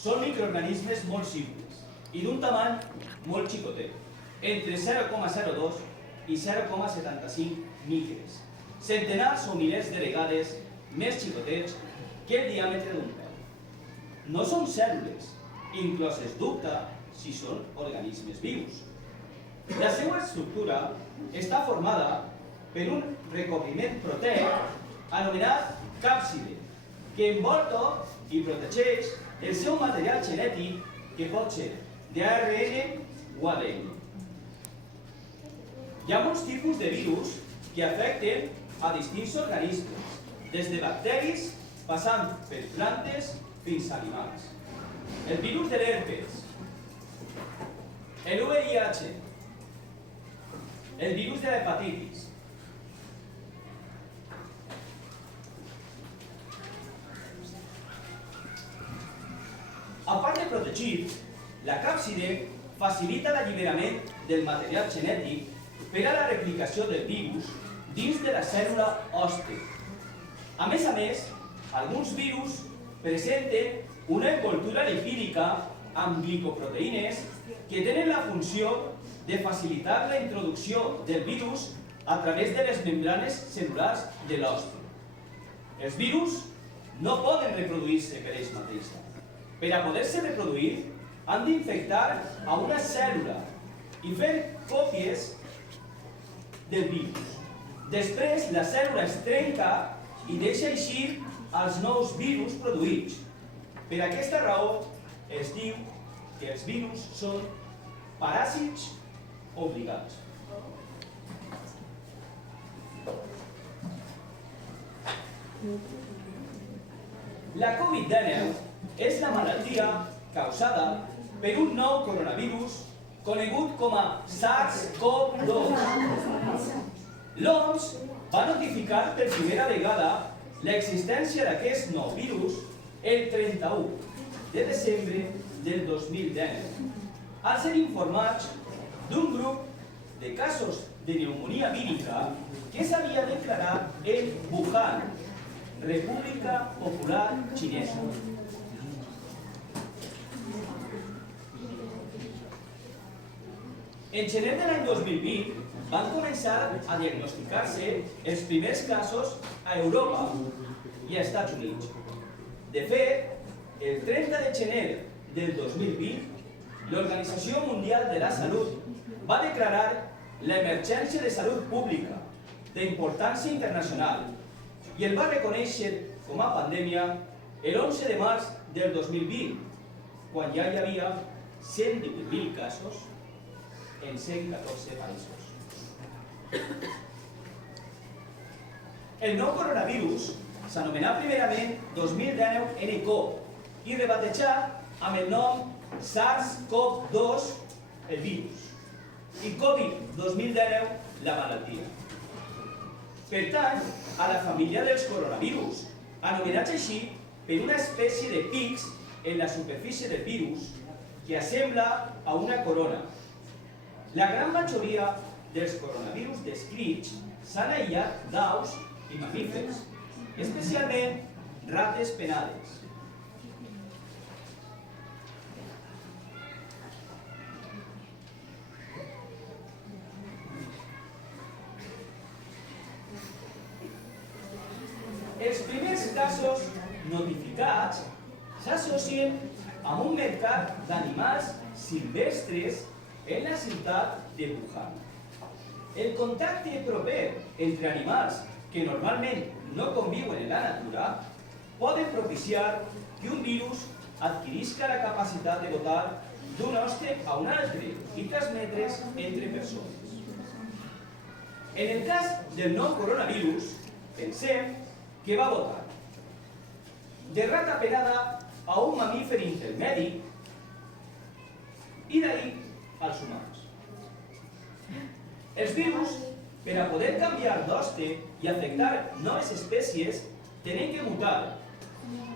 són microorganismes molt simples i d'un tamany molt xicotet, entre 0,02 i 0,75 micres, centenars o milers de vegades més xicotets que el diàmetre d'un peu. No són cèl·lules, inclòs es dubta si són organismes vius. La seva estructura està formada per un recobriment proteic anomenat càpside, que envolta i protegeix el seu material genètic, que pot ser d'ARN o ADN. Hi ha molts tipus de virus que afecten a distints organismes, des de bacteris, passant per plantes fins a animals. El virus de l'herpes, el VIH, el virus de l'hepatitis, a part de protegir, la càpside facilita l'alliberament del material genètic per a la replicació del virus dins de la cèl·lula hoste. A més, alguns virus presenten una envoltura lipídica amb glicoproteïnes que tenen la funció de facilitar la introducció del virus a través de les membranes cel·lulars de l'hoste. Els virus no poden reproduir-se per ells mateixos. Per a poder-se reproduir, han d'infectar a una cèl·lula i fer còpies del virus. Després, la cèl·lula es trenca i deixa eixir els nous virus produïts. Per aquesta raó, es diu que els virus són paràsits obligats. La Covid-19 és la malaltia causada per un nou coronavirus conegut com a SARS-CoV-2. L'OMS va notificar per primera vegada l'existència d'aquest nou virus el 31 de desembre del 2019, al ser informats d'un grup de casos de pneumònia vírica que s'havia declarat en Wuhan, República Popular Xinesa. En gener de l'any 2020 van començar a diagnosticar-se els primers casos a Europa i a Estats Units. De fet, el 30 de gener del 2020, l'Organització Mundial de la Salut va declarar l'emergència de salut pública d'importància internacional i el va reconèixer com a pandèmia el 11 de març del 2020, quan ja hi havia 118.000 casos en 114 països. El nou coronavirus s'anomenà primerament 2019 nCoV i rebatejat amb el nom SARS-CoV-2, el virus, i Covid-2019, la malaltia. Pertany a la família dels coronavirus, anomenats així per una espècie de pics en la superfície del virus que assembla a una corona. La gran majoria dels coronavirus descrits s'han aïllat d'aus i mamífers, especialment rates penades. Els primers casos notificats s'associen amb un mercat d'animals silvestres en la ciutat de Wuhan. El contacte proper entre animals que normalment no conviuen en la natura poden propiciar que un virus adquirisca la capacitat de botar d'un hoste a un altre i transmetre's entre persones. En el cas del nou coronavirus, pensem que va botar de rata penada a un mamífer intermedi i d'ahí als humans. Els virus, per a poder canviar d'hoste i afectar noves espècies, tenen que mutar.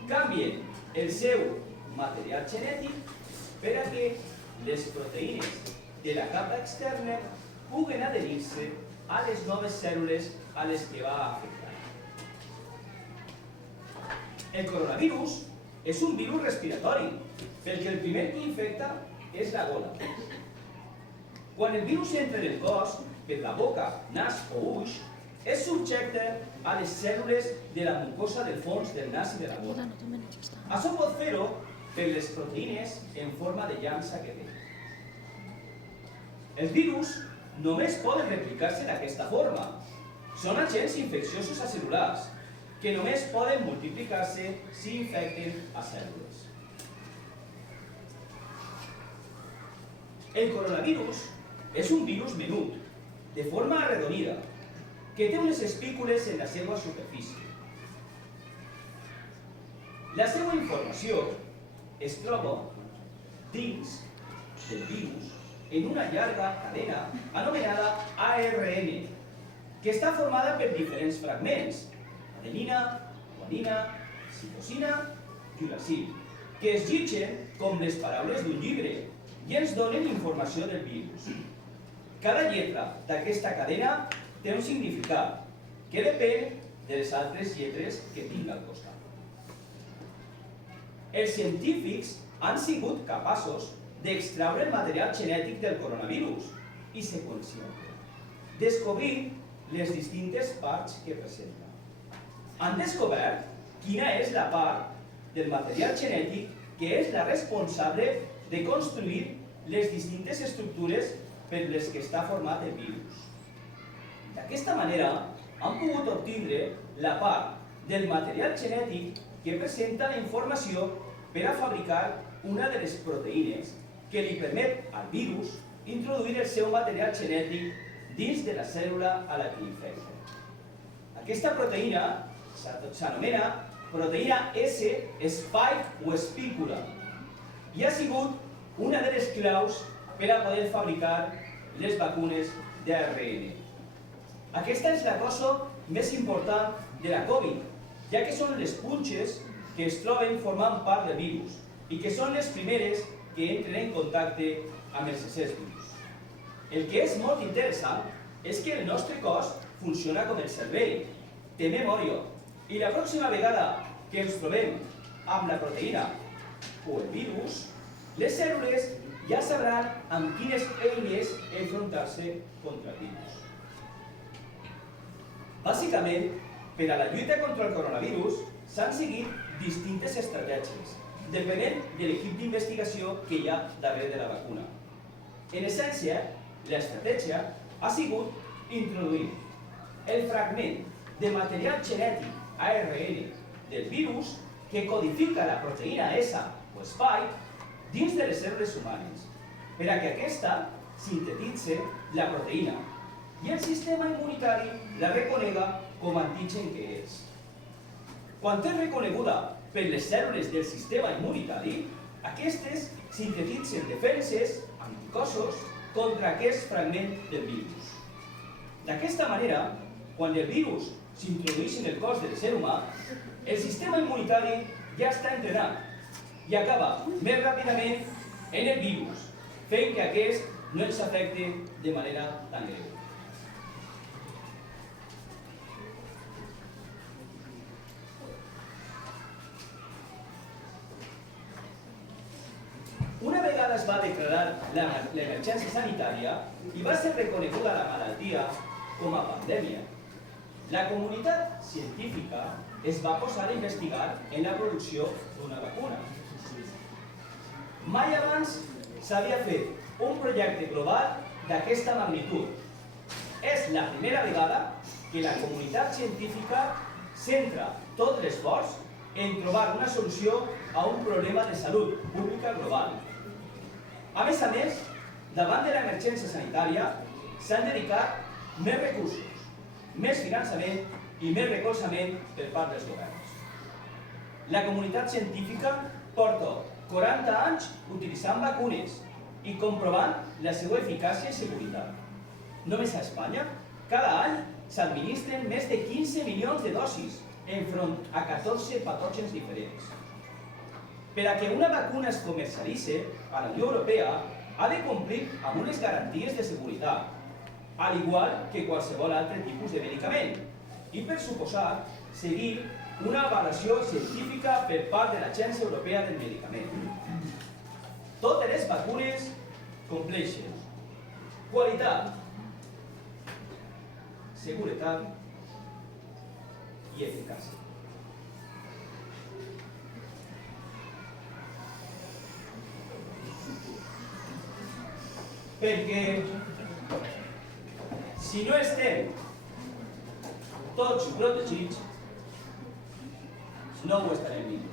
Canvien el seu material genètic per a que les proteïnes de la capa externa puguen adherir-se a les noves cèl·lules a les que va afectar. El coronavirus és un virus respiratori, perquè el primer que infecta és la gola. Quan el virus entra en el cos, per la boca, nas o ulls, és subjecte a les cèl·lules de la mucosa del fons del nas i de la gola. Això pot fer-ho per les proteïnes en forma de llança que té. Els virus només poden replicar-se d'aquesta forma. Són agents infecciosos acel·lulars que només poden multiplicar-se si infecten a cèl·lules. El coronavirus és un virus menut, de forma arredonida, que té unes espícules en la seva superfície. La seva informació es troba dins del virus en una llarga cadena anomenada ARN, que està formada per diferents fragments, adenina, guanina, citosina i uracil, que es llegeixen com les paraules d'un llibre i ens donen informació del virus. Cada lletra d'aquesta cadena té un significat que depèn de les altres lletres que tinga al costat. Els científics han sigut capaços d'extraure el material genètic del coronavirus i seqüenciar-lo, descobrint les distintes parts que presenta. Han descobert quina és la part del material genètic que és la responsable de construir les distintes estructures per les que està format el virus. D'aquesta manera, han pogut obtindre la part del material genètic que presenta la informació per a fabricar una de les proteïnes que li permet al virus introduir el seu material genètic dins de la cèl·lula a la que infecta. Aquesta proteïna s'anomena proteïna S, spike o espícula, i ha sigut una de les claus per a poder fabricar les vacunes d'ARN. Aquesta és la cosa més important de la Covid, ja que són les punxes que es troben formant part del virus i que són les primeres que entren en contacte amb els éssers vius. El que és molt interessant és que el nostre cos funciona com el cervell, té memòria, i la pròxima vegada que ens trobem amb la proteïna o el virus, les cèl·lules ja sabran amb quines eines enfrontar-se contra el virus. Bàsicament, per a la lluita contra el coronavirus s'han seguit distintes estratègies, depenent de l'equip d'investigació que hi ha darrere de la vacuna. En essència, l'estratègia ha sigut introduir el fragment de material genètic ARN del virus que codifica la proteïna S o spike dins de les cèl·lules humanes, per a que aquesta sintetitzi la proteïna i el sistema immunitari la reconega com a antigen que és. Quan és reconeguda per les cèl·lules del sistema immunitari, aquestes sintetitzen defenses, anticossos, contra aquest fragment del virus. D'aquesta manera, quan el virus s'introdueix en el cos del ser humà, el sistema immunitari ja està entrenat i acaba més ràpidament en el virus, fent que aquest no ens afecti de manera tan greu. Una vegada es va declarar l'emergència sanitària i va ser reconeguda la malaltia com a pandèmia, la comunitat científica es va posar a investigar en la producció d'una vacuna. Mai abans s'havia fet un projecte global d'aquesta magnitud. És la primera vegada que la comunitat científica centra tot l'esforç en trobar una solució a un problema de salut pública global. A més, davant de l'emergència sanitària s'han dedicat més recursos, més finançament i més recolzament per part dels governs. La comunitat científica porta 40 anys utilitzant vacunes i comprovant la seva eficàcia i seguretat. Només a Espanya, cada any s'administren més de 15 milions de dosis enfront a 14 patògens diferents. Per a que una vacuna es comercialitzi a la Unió Europea ha de complir amb unes garanties de seguretat, al igual que qualsevol altre tipus de medicament, i per suposar seguir una avaluació científica per part de l'Agència Europea del Medicament. punts compleixos. Qualitat, seguretat i eficàcia. Perquè si no estem tots protegits, no ho estarem ningú.